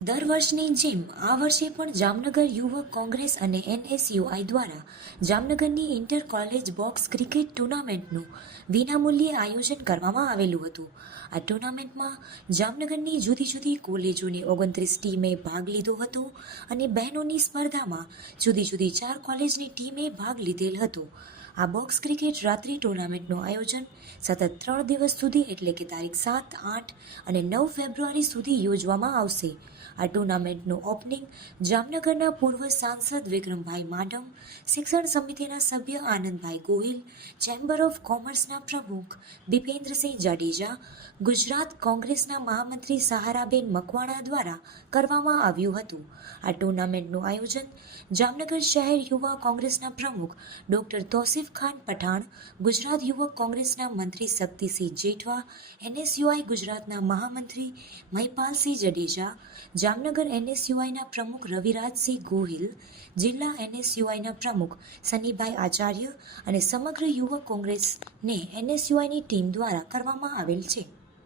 દર વર્ષની જેમ આ વર્ષે પણ જામનગર યુવક કોંગ્રેસ અને એનએસયુઆઈ દ્વારા જામનગરની ઇન્ટર કોલેજ બોક્સ ક્રિકેટ ટુર્નામેન્ટનું વિનામૂલ્યે આયોજન કરવામાં આવેલું હતું. આ ટુર્નામેન્ટમાં જામનગરની જુદી જુદી કોલેજોની 29 ટીમે ભાગ લીધો હતો અને બહેનોની સ્પર્ધામાં જુદી જુદી 4 કોલેજની ટીમે ભાગ લીધેલ હતો. આ બોક્સ ક્રિકેટ રાત્રિ ટુર્નામેન્ટનું આયોજન સતત 3 દિવસ સુધી એટલે કે તારીખ 7, 8 અને 9 ફેબ્રુઆરી સુધી યોજવામાં આવશે. આ ટુર્નામેન્ટનું ઓપનિંગ જામનગરના પૂર્વ સાંસદ વિક્રમભાઈ માડમ, શિક્ષણ સમિતિના સભ્ય આનંદભાઈ ગોહિલ, ચેમ્બર ઓફ કોમર્સના પ્રમુખ દીપેન્દ્રસિંહ જાડેજા, ગુજરાત કોંગ્રેસના મહામંત્રી સહારાબેન મકવાણા દ્વારા કરવામાં આવ્યું હતું. આ ટુર્નામેન્ટનું આયોજન જામનગર શહેર યુવા કોંગ્રેસના પ્રમુખ ડોક્ટર તોસીફ ખાન પઠાણ, ગુજરાત યુવક કોંગ્રેસના મંત્રી શક્તિસિંહ જેઠવા, એનએસયુઆઈ ગુજરાતના મહામંત્રી મહિપાલસિંહ જાડેજા, જામનગર એનએસયુઆઈના પ્રમુખ રવિરાજસિંહ ગોહિલ, જિલ્લા એનએસયુઆઈના પ્રમુખ સનીભાઈ આચાર્ય અને સમગ્ર યુવક કોંગ્રેસને એનએસયુઆઈની ટીમ દ્વારા કરવામાં આવેલ છે.